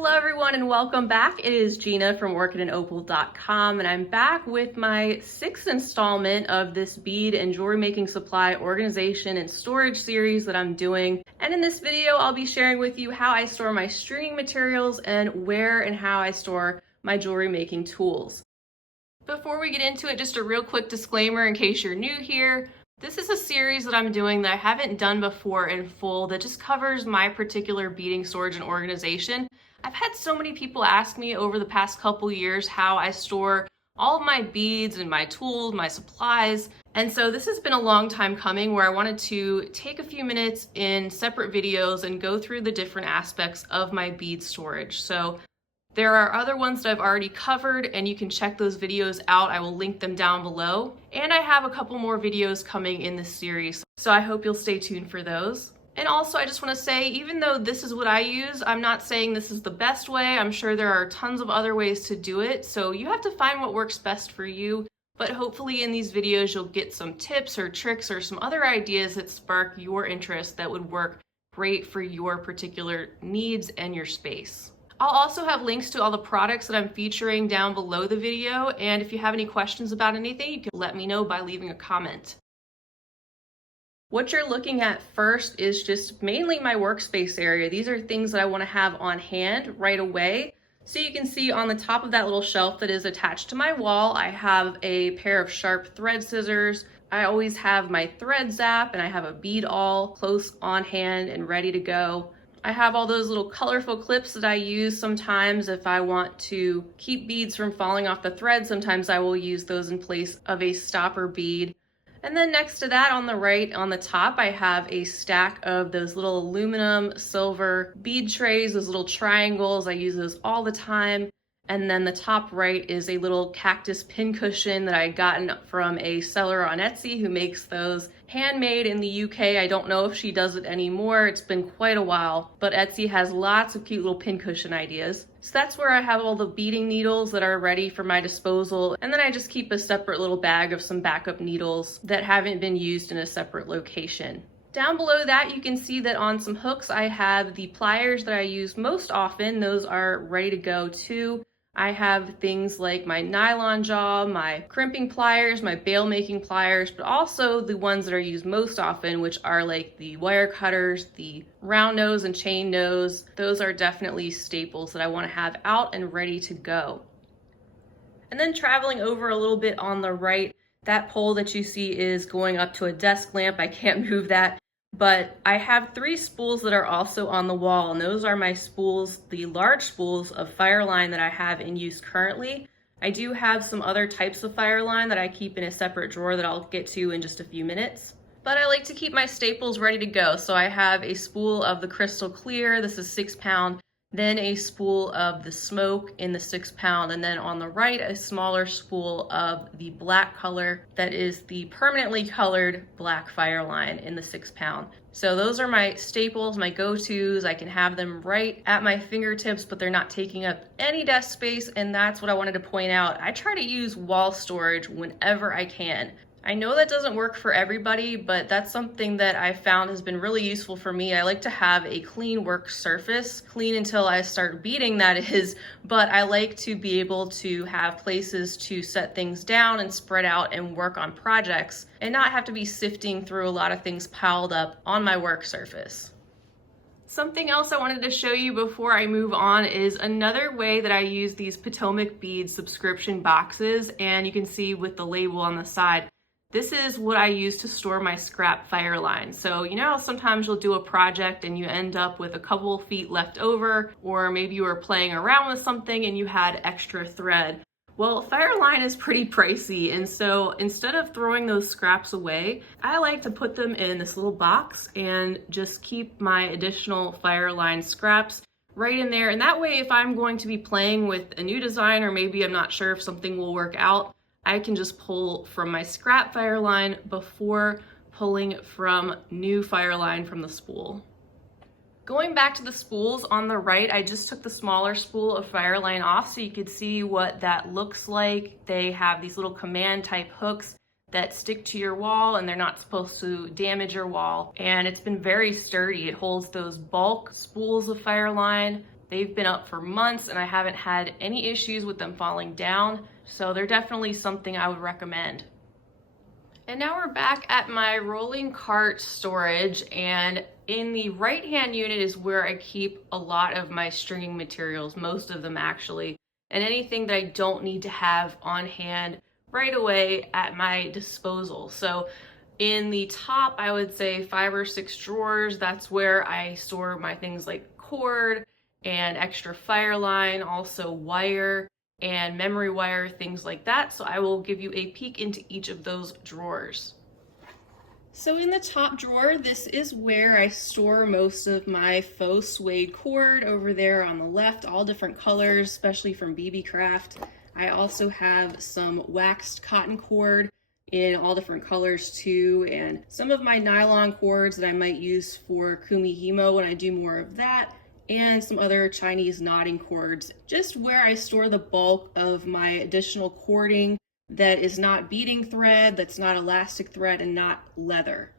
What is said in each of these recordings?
Hello everyone and welcome back. It is Gina from Orchid and Opal.com, and I'm back with my 6th installment of this bead and jewelry making supply organization and storage series that I'm doing. And in this video, I'll be sharing with you how I store my stringing materials and where and how I store my jewelry making tools. Before we get into it, just a real quick disclaimer in case you're new here. This is a series that I'm doing that I haven't done before in full that just covers my particular beading, storage, and organization. I've had so many people ask me over the past couple years how I store all of my beads and my tools, my supplies. And so this has been a long time coming where I wanted to take a few minutes in separate videos and go through the different aspects of my bead storage. So there are other ones that I've already covered and you can check those videos out. I will link them down below. And I have a couple more videos coming in this series, so I hope you'll stay tuned for those. And also I just want to say, even though this is what I use, I'm not saying this is the best way. I'm sure there are tons of other ways to do it, so you have to find what works best for you. But hopefully in these videos you'll get some tips or tricks or some other ideas that spark your interest that would work great for your particular needs and your space. I'll also have links to all the products that I'm featuring down below the video, and if you have any questions about anything, you can let me know by leaving a comment. What you're looking at first is just mainly my workspace area. These are things that I want to have on hand right away. So you can see on the top of that little shelf that is attached to my wall, I have a pair of sharp thread scissors. I always have my thread zap, and I have a bead awl close on hand and ready to go. I have all those little colorful clips that I use sometimes if I want to keep beads from falling off the thread. Sometimes I will use those in place of a stopper bead. And then next to that on the right, on the top, I have a stack of those little aluminum silver bead trays, those little triangles. I use those all the time. And then the top right is a little cactus pincushion that I gotten from a seller on Etsy who makes those handmade in the UK. I don't know if she does it anymore. It's been quite a while, but Etsy has lots of cute little pincushion ideas. So that's where I have all the beading needles that are ready for my disposal. And then I just keep a separate little bag of some backup needles that haven't been used in a separate location. Down below that, you can see that on some hooks, I have the pliers that I use most often. Those are ready to go too. I have things like my nylon jaw, my crimping pliers, my bail making pliers, but also the ones that are used most often, which are like the wire cutters, the round nose and chain nose. Those are definitely staples that I want to have out and ready to go. And then traveling over a little bit on the right, that pole that you see is going up to a desk lamp. I can't move that. But I have 3 spools that are also on the wall, and those are my spools, the large spools of Fireline that I have in use currently. I do have some other types of Fireline that I keep in a separate drawer that I'll get to in just a few minutes. But I like to keep my staples ready to go, so I have a spool of the Crystal Clear, this is 6 pound, then a spool of the Smoke in the 6 pound, and then on the right, a smaller spool of the black color that is the permanently colored black Fireline in the 6 pound. So those are my staples, my go-tos. I can have them right at my fingertips, but they're not taking up any desk space, and that's what I wanted to point out. I try to use wall storage whenever I can. I know that doesn't work for everybody, but that's something that I found has been really useful for me. I like to have a clean work surface, clean until I start beading, that is, but I like to be able to have places to set things down and spread out and work on projects and not have to be sifting through a lot of things piled up on my work surface. Something else I wanted to show you before I move on is another way that I use these Potomac bead subscription boxes, and you can see with the label on the side. This is what I use to store my scrap Fireline. So you know how sometimes you'll do a project and you end up with a couple of feet left over, or maybe you were playing around with something and you had extra thread. Well, Fireline is pretty pricey, and so instead of throwing those scraps away, I like to put them in this little box and just keep my additional Fireline scraps right in there. And that way, if I'm going to be playing with a new design, or maybe I'm not sure if something will work out, I can just pull from my scrap Fireline before pulling from new Fireline from the spool. Going back to the spools on the right, I just took the smaller spool of Fireline off so you could see what that looks like. They have these little command type hooks that stick to your wall and they're not supposed to damage your wall. And it's been very sturdy. It holds those bulk spools of Fireline They've been up for months and I haven't had any issues with them falling down, so they're definitely something I would recommend. And now we're back at my rolling cart storage, and in the right hand unit is where I keep a lot of my stringing materials, most of them actually, and anything that I don't need to have on hand right away at my disposal. So in the top, I would say 5 or 6 drawers, that's where I store my things like cord and extra fire line, also wire and memory wire, things like that. So I will give you a peek into each of those drawers. So in the top drawer, this is where I store most of my faux suede cord. Over there on the left, all different colors, especially from BB Craft. I also have some waxed cotton cord in all different colors too, and some of my nylon cords that I might use for kumihimo when I do more of that, and some other Chinese knotting cords. Just where I store the bulk of my additional cording that is not beading thread, that's not elastic thread, and not leather.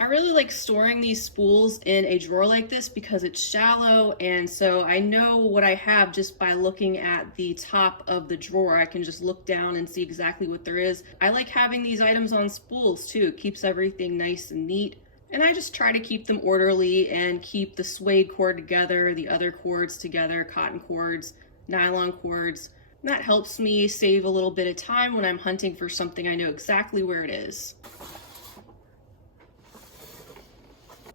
I really like storing these spools in a drawer like this because it's shallow, and so I know what I have just by looking at the top of the drawer. I can just look down and see exactly what there is. I like having these items on spools too. It keeps everything nice and neat. And I just try to keep them orderly and keep the suede cord together, the other cords together, cotton cords, nylon cords. And that helps me save a little bit of time when I'm hunting for something I know exactly where it is.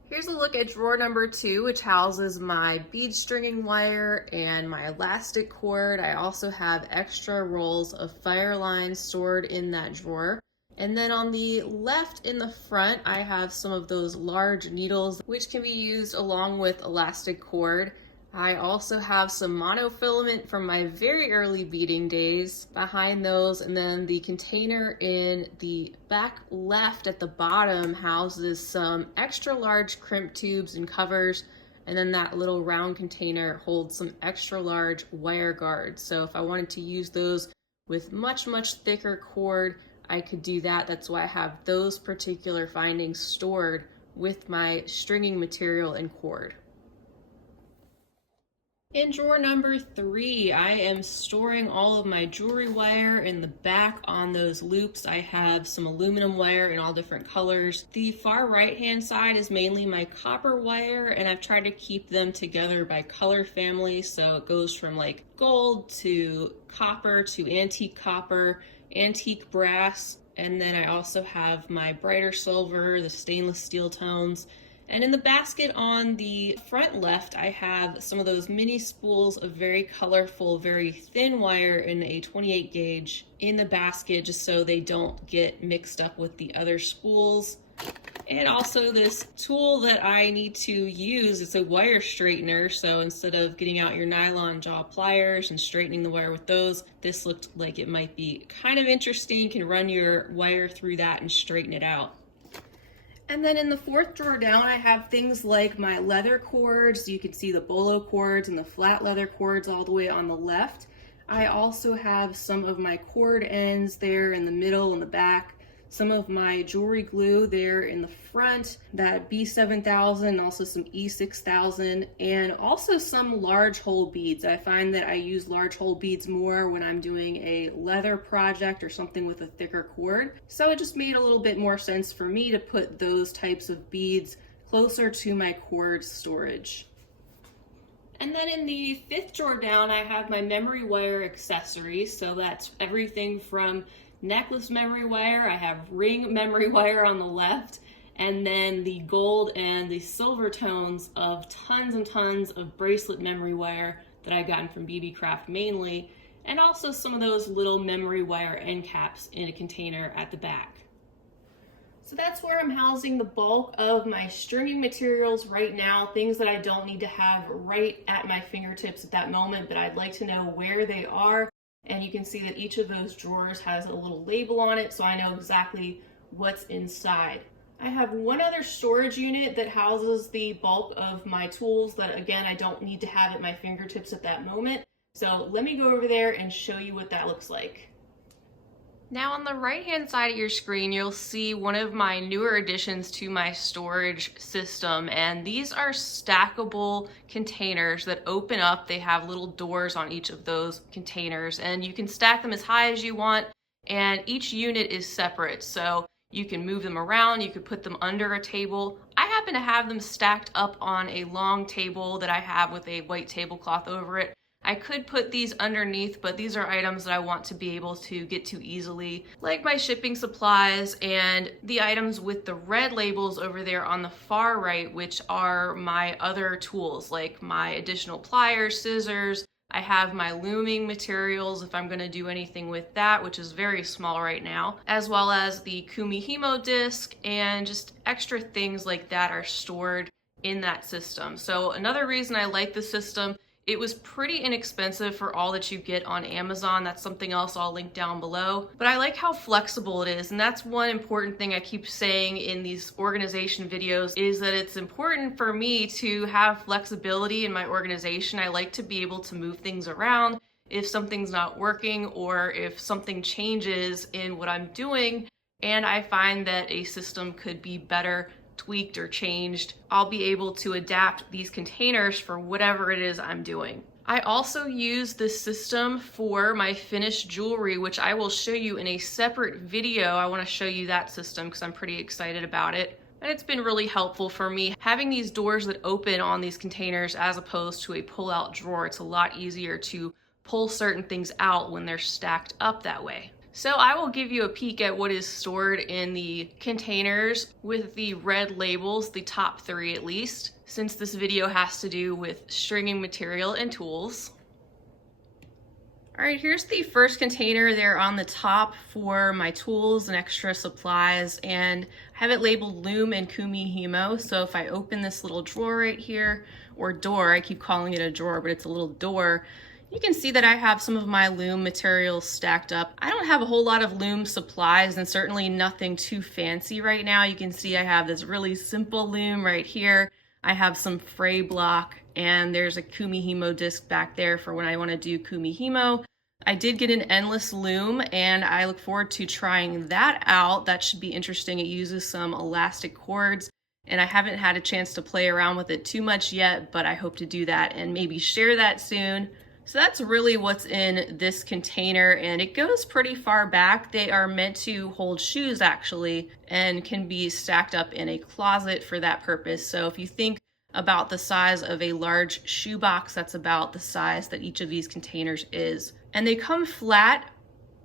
Here's a look at drawer number 2, which houses my bead stringing wire and my elastic cord. I also have extra rolls of fire line stored in that drawer. And then on the left in the front, I have some of those large needles, which can be used along with elastic cord. I also have some monofilament from my very early beading days behind those, and then the container in the back left at the bottom houses some extra large crimp tubes and covers, and then that little round container holds some extra large wire guards. So if I wanted to use those with much thicker cord, I could do that. That's why I have those particular findings stored with my stringing material and cord. In drawer number 3, I am storing all of my jewelry wire. In the back on those loops, I have some aluminum wire in all different colors. The far right hand side is mainly my copper wire, and I've tried to keep them together by color family. So it goes from like gold to copper to antique copper, antique brass, and then I also have my brighter silver, the stainless steel tones. And in the basket on the front left, I have some of those mini spools of very colorful, very thin wire in a 28 gauge in the basket, just so they don't get mixed up with the other spools. And also this tool that I need to use, it's a wire straightener. So instead of getting out your nylon jaw pliers and straightening the wire with those, this looked like it might be kind of interesting. You can run your wire through that and straighten it out. And then in the 4th drawer down, I have things like my leather cords. You can see the bolo cords and the flat leather cords all the way on the left. I also have some of my cord ends there in the middle and the back, some of my jewelry glue there in the front, that B7000 and also some E6000, and also some large hole beads. I find that I use large hole beads more when I'm doing a leather project or something with a thicker cord. So it just made a little bit more sense for me to put those types of beads closer to my cord storage. And then in the 5th drawer down, I have my memory wire accessories. So that's everything from necklace memory wire, I have ring memory wire on the left, and then the gold and the silver tones of tons and tons of bracelet memory wire that I've gotten from BB Craft mainly, and also some of those little memory wire end caps in a container at the back. So that's where I'm housing the bulk of my stringing materials right now, things that I don't need to have right at my fingertips at that moment, but I'd like to know where they are. And you can see that each of those drawers has a little label on it, so I know exactly what's inside. I have one other storage unit that houses the bulk of my tools that, again, I don't need to have at my fingertips at that moment. So let me go over there and show you what that looks like. Now on the right hand side of your screen, you'll see one of my newer additions to my storage system, and these are stackable containers that open up. They have little doors on each of those containers, and you can stack them as high as you want, and each unit is separate, so you can move them around, you could put them under a table. I happen to have them stacked up on a long table that I have with a white tablecloth over it. I could put these underneath, but these are items that I want to be able to get to easily, like my shipping supplies and the items with the red labels over there on the far right, which are my other tools, like my additional pliers, scissors. I have my looming materials if I'm going to do anything with that, which is very small right now, as well as the Kumihimo disc, and just extra things like that are stored in that system. So another reason I like the system, it was pretty inexpensive for all that you get on Amazon. That's something else I'll link down below. But I like how flexible it is, and that's one important thing I keep saying in these organization videos, is that it's important for me to have flexibility in my organization. I like to be able to move things around if something's not working or if something changes in what I'm doing, and I find that a system could be better tweaked or changed. I'll be able to adapt these containers for whatever it is I'm doing. I also use this system for my finished jewelry, which I will show you in a separate video. I want to show you that system because I'm pretty excited about it. And it's been really helpful for me having these doors that open on these containers as opposed to a pull-out drawer. It's a lot easier to pull certain things out when they're stacked up that way. So I will give you a peek at what is stored in the containers with the red labels, the top 3 at least, since this video has to do with stringing material and tools. All right, here's the first container there on the top for my tools and extra supplies, and I have it labeled Loom and Kumihimo. So if I open this little drawer right here, or door, I keep calling it a drawer, but it's a little door, you can see that I have some of my loom materials stacked up. I don't have a whole lot of loom supplies, and certainly nothing too fancy right now. You can see I have this really simple loom right here. I have some fray block, and there's a Kumihimo disc back there for when I want to do Kumihimo. I did get an endless loom, and I look forward to trying that out. That should be interesting. It uses some elastic cords, and I haven't had a chance to play around with it too much yet, but I hope to do that and maybe share that soon. So that's really what's in this container, and it goes pretty far back. They are meant to hold shoes actually, and can be stacked up in a closet for that purpose. So if you think about the size of a large shoe box, that's about the size that each of these containers is. And they come flat,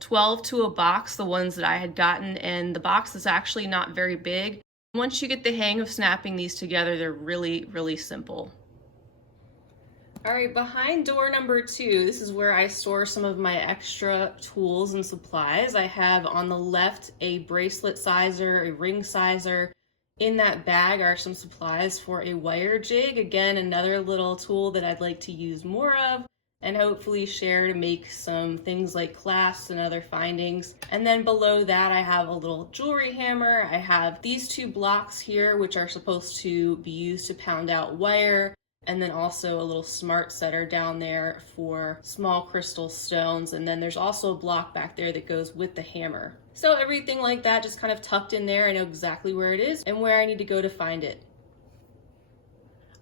12 to a box, the ones that I had gotten, and the box is actually not very big. Once you get the hang of snapping these together, they're really, really simple. All right, behind door number 2, this is where I store some of my extra tools and supplies. I have on the left a bracelet sizer, a ring sizer. In that bag are some supplies for a wire jig. Again, another little tool that I'd like to use more of and hopefully share to make some things like clasps and other findings. And then below that, I have a little jewelry hammer. I have these 2 blocks here, which are supposed to be used to pound out wire. And then also a little smart setter down there for small crystal stones. And then there's also a block back there that goes with the hammer. So everything like that just kind of tucked in there. I know exactly where it is and where I need to go to find it.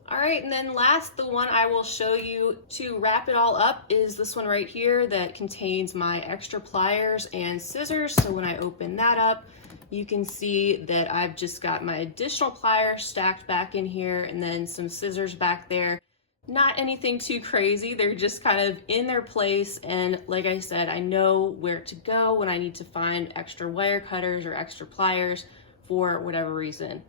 All right, and then last, the one I will show you to wrap it all up is this one right here that contains my extra pliers and scissors. So when I open that up, you can see that I've just got my additional pliers stacked back in here and then some scissors back there. Not anything too crazy, they're just kind of in their place, and like I said, I know where to go when I need to find extra wire cutters or extra pliers for whatever reason.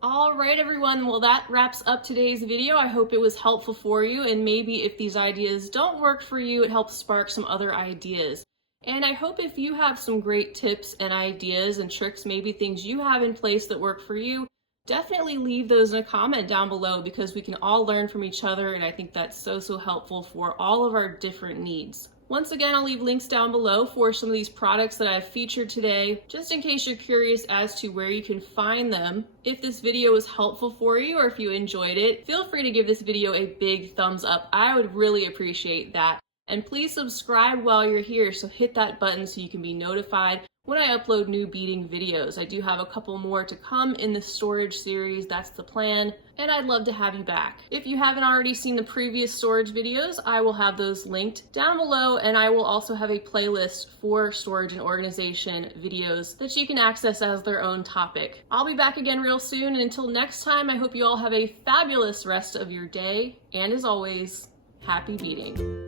All right, everyone, well, that wraps up today's video. I hope it was helpful for you, and maybe if these ideas don't work for you, it helps spark some other ideas. And I hope if you have some great tips and ideas and tricks, maybe things you have in place that work for you, definitely leave those in a comment down below, because we can all learn from each other, and I think that's so helpful for all of our different needs. Once again, I'll leave links down below for some of these products that I've featured today, just in case you're curious as to where you can find them. If this video was helpful for you or if you enjoyed it, feel free to give this video a big thumbs up. I would really appreciate that. And please subscribe while you're here, so hit that button so you can be notified when I upload new beading videos. I do have a couple more to come in the storage series, that's the plan, and I'd love to have you back. If you haven't already seen the previous storage videos, I will have those linked down below, and I will also have a playlist for storage and organization videos that you can access as their own topic. I'll be back again real soon, and until next time, I hope you all have a fabulous rest of your day, and as always, happy beading.